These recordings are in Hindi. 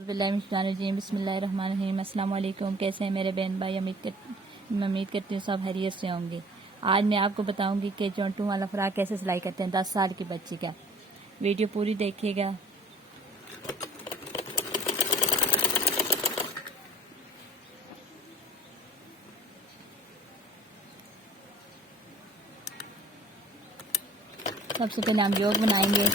बिस्मिल्लाहिर्रहमानिर्रहीम। अस्सलाम वालेकुम। कैसे हैं मेरे बहन भाई? मैं उम्मीद करती हूँ सब खैरियत से होंगे। आज मैं आपको बताऊंगी कि चोंटू वाला फ्राक कैसे सिलाई करते हैं 10 साल की बच्ची का। वीडियो पूरी देखिएगा। सबसे पहले हम योग बनाएंगे।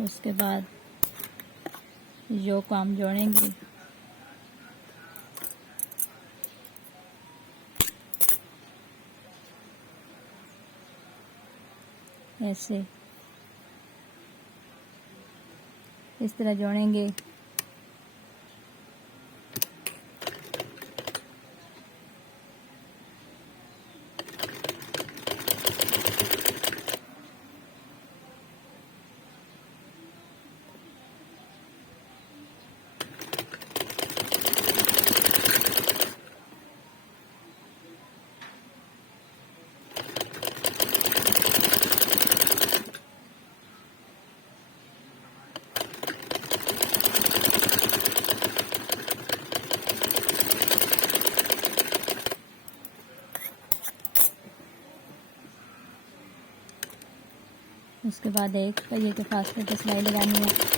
उसके बाद योग को हम जोड़ेंगे। ऐसे इस तरह जोड़ेंगे। उसके बाद एक पहिए के फासले पे सिलाई लगानी है।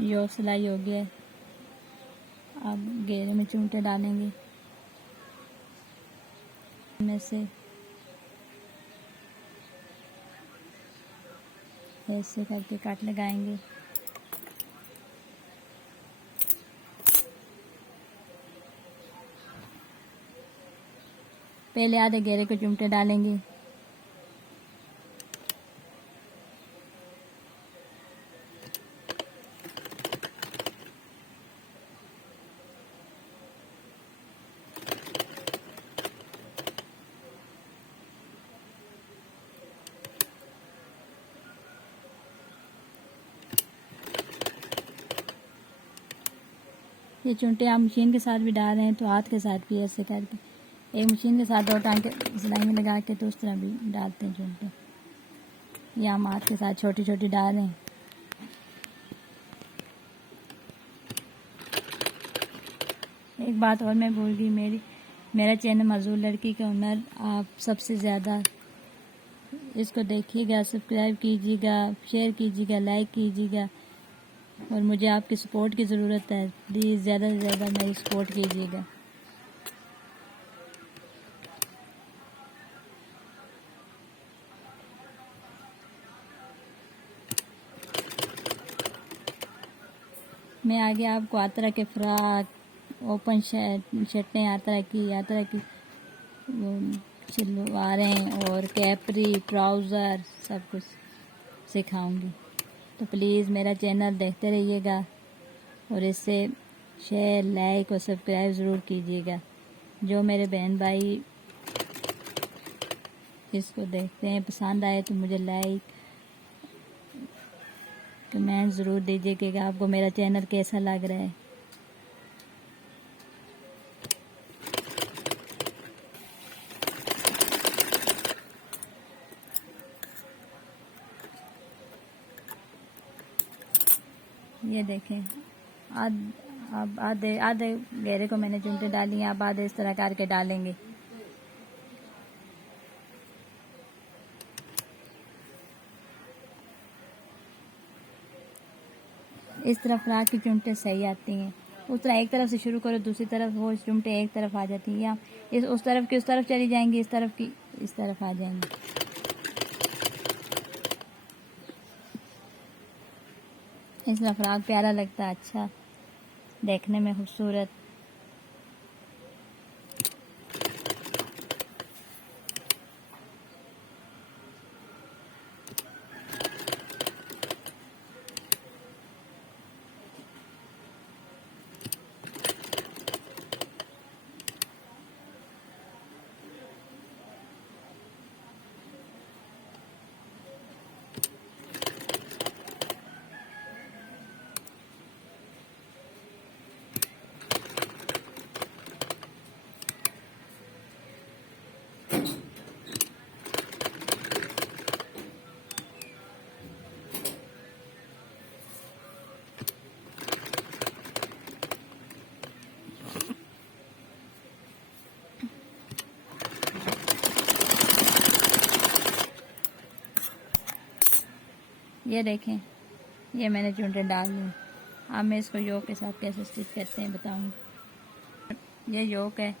ये सिलाई हो गया है। अब घेरे में चूंटे डालेंगे, में से ऐसे करके काट लगाएंगे। पहले आधे घेरे को चूंटे डालेंगे। ये चूंटे आप मशीन के साथ भी डाल रहे हैं तो हाथ के साथ भी ऐसे करके एक मशीन के साथ दो टांके सिलाई में लगा के तो उस तरह भी डालते हैं चूंटे। ये हम हाथ के साथ छोटी छोटी डाल रहे हैं। एक बात और मैं भूल गई, मेरा चैनल मजदूर लड़की का हुनर, आप सबसे ज़्यादा इसको देखिएगा, सब्सक्राइब कीजिएगा, शेयर कीजिएगा, लाइक कीजिएगा और मुझे आपकी सपोर्ट की ज़रूरत है। प्लीज़ ज़्यादा से ज़्यादा मेरी सपोर्ट कीजिएगा। मैं आगे आपको हर तरह के फ्रॉक, ओपन शर्टें, हर तरह की सलवारें और कैपरी, ट्राउज़र सब कुछ सिखाऊंगी। तो प्लीज़ मेरा चैनल देखते रहिएगा और इसे शेयर, लाइक और सब्सक्राइब ज़रूर कीजिएगा। जो मेरे बहन भाई इसको देखते हैं पसंद आए तो मुझे लाइक कमेंट ज़रूर दीजिए कि आपको मेरा चैनल कैसा लग रहा है। ये देखें, अब आधे आधे घेरे को मैंने चूंटे डाली हैं। अब आधे इस तरह करके डालेंगे। इस तरफ फ्राक की चुमटे सही आती हैं। उस तरह एक तरफ से शुरू करो, दूसरी तरफ वो चुमटे एक तरफ आ जाती हैं, या इस उस तरफ की उस तरफ चली जाएंगी, इस तरफ की इस तरफ आ जाएंगी। इस तरह फ्राक प्यारा लगता है, अच्छा देखने में खूबसूरत। ये देखें, ये मैंने चुनटे डाल ली। अब मैं इसको योक के साथ कैसे स्टिच करते हैं बताऊंगी। ये योक है,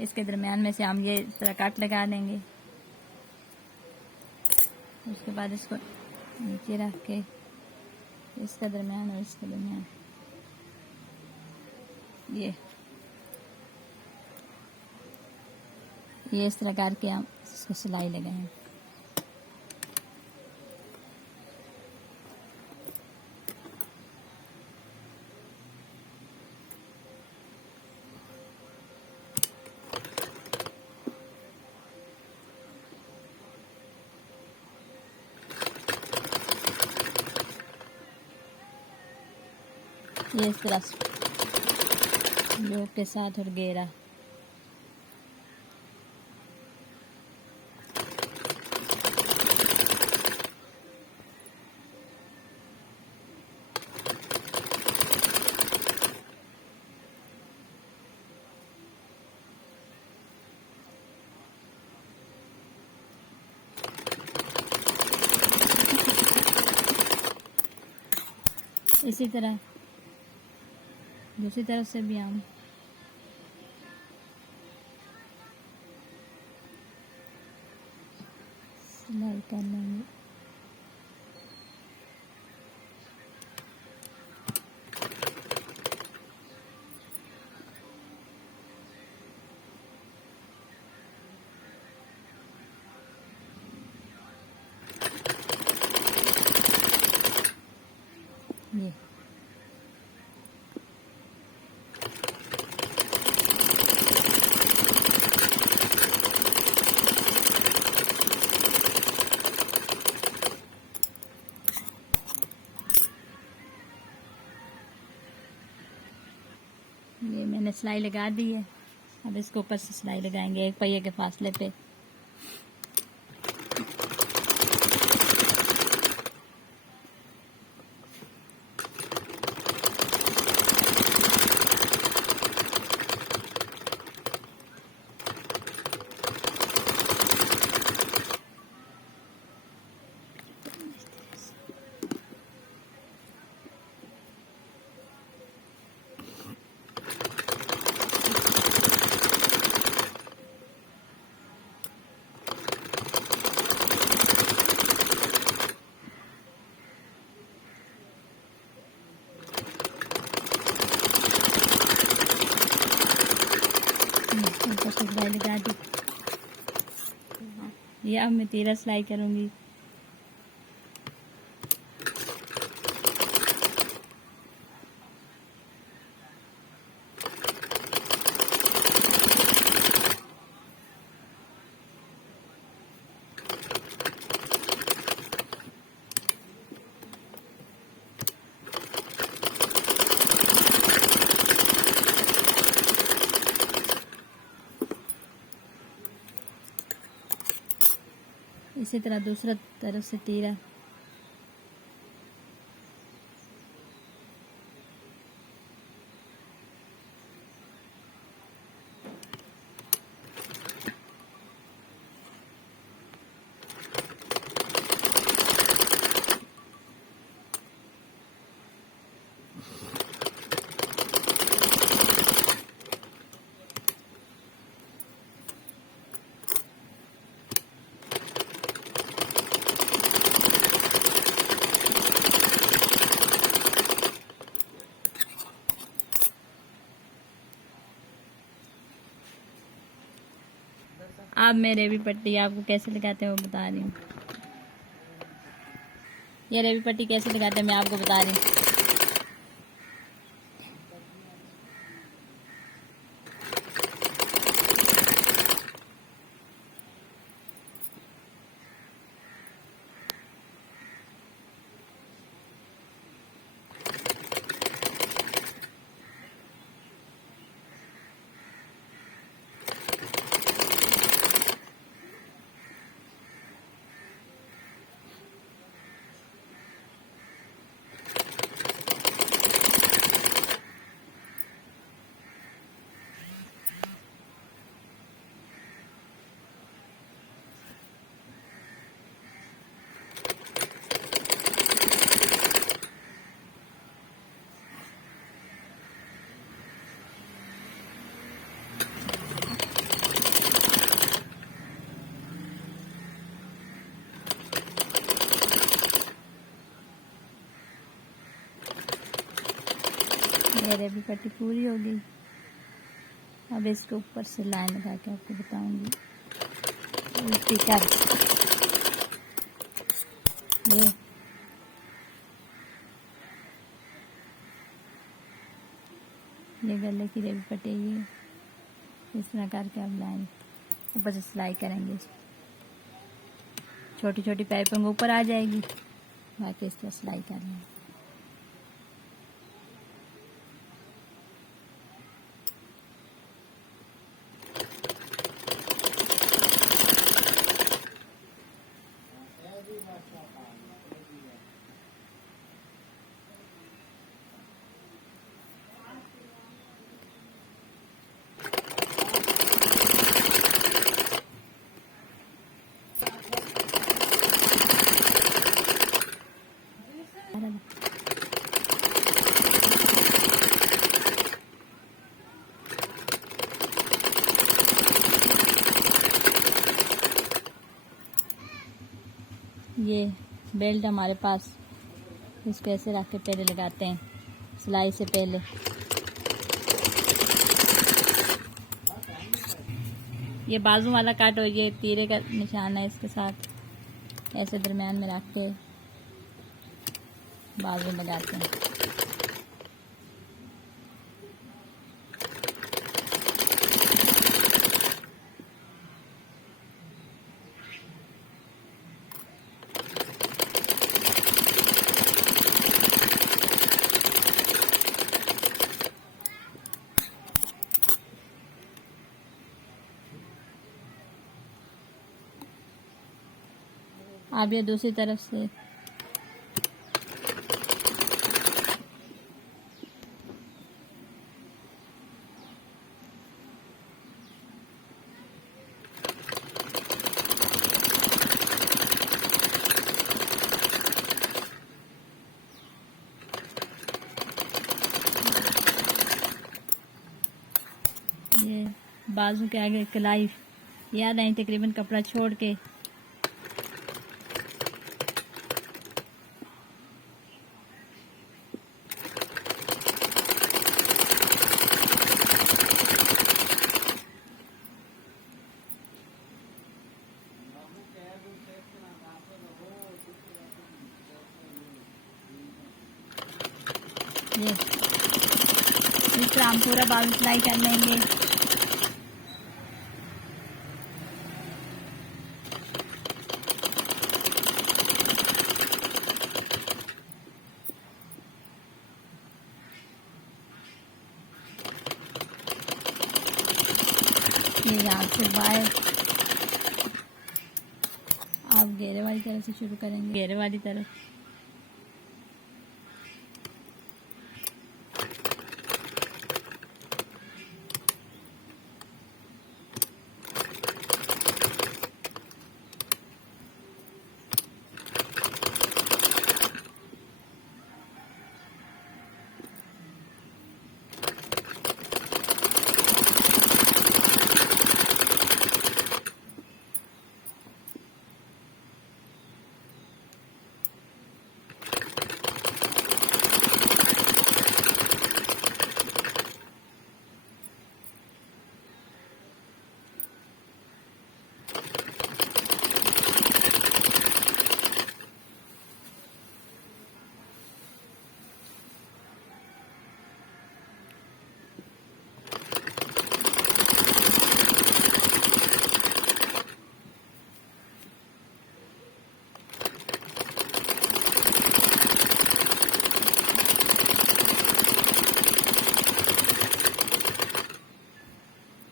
इसके दरमियान में से हम ये इस तरह कट लगा देंगे। उसके बाद इसको नीचे रख के इसका दरमियान और इसका दरमियान ये इस तरह करके हम इसको सिलाई लगाएं। ये इस तरह योक के साथ और घेरा। इसी तरह दूसरी तरफ से भी हम सिलाई कर लेंगे। ये मैंने सिलाई लगा दी है। अब इसको ऊपर से सिलाई लगाएंगे एक पहिए के फासले पे। ऊपर से सिलाई लगा दी। ये अब मैं 13 सिलाई करूँगी। इसी तरह दूसरा तरफ से तीरा। अब मैं रेबी पट्टी आपको कैसे लगाते हैं वो बता रही हूँ। ये रेबी पट्टी कैसे लगाते हैं मैं आपको बता रही हूँ। मेरे भी पट्टी पूरी हो गई। अब इसके ऊपर से लाइन लगा के आपको बताऊंगी। ये गले की रेबी पट्टी, ये इस तरह करके अब लाइन ऊपर से सिलाई करेंगे। छोटी छोटी पाइपिंग ऊपर आ जाएगी, बाकी इस तरह सिलाई कर लेंगे। ये बेल्ट हमारे पास, इसको ऐसे रख के पहले लगाते हैं सिलाई से पहले। ये बाजू वाला काट और ये तीरे का निशान है, इसके साथ ऐसे दरम्यान में रख के बाजू लगाते हैं। अब ये दूसरी तरफ से ये बाजू के आगे कलाई याद आई तकरीबन कपड़ा छोड़ के ये इस तरह हम पूरा बाजू सिलाई कर लेंगे। ये यहाँ से बाहर आप घेरे वाली तरफ से शुरू करेंगे, घेरे वाली तरफ।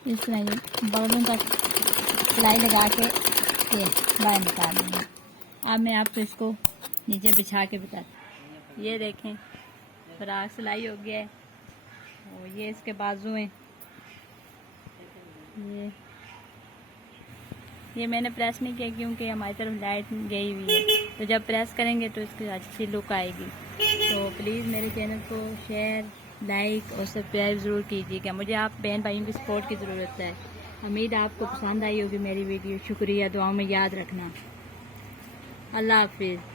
इस तरह ये बगलों का सिलाई लगा के ये बाहर निकाल देंगे। अब मैं आपको इसको नीचे बिछा के बताती। ये देखें फ्राक सिलाई हो गया है और ये इसके बाजू हैं। ये मैंने प्रेस नहीं किया क्योंकि हमारी तरफ लाइट गई हुई है, तो जब प्रेस करेंगे तो इसकी अच्छी लुक आएगी। तो प्लीज़ मेरे चैनल को शेयर, लाइक और सब्सक्राइब ज़रूर कीजिएगा। मुझे आप बहन भाइयों की सपोर्ट की ज़रूरत है। उम्मीद आपको पसंद आई होगी मेरी वीडियो। शुक्रिया, दुआओं में याद रखना। अल्लाह हाफिज़।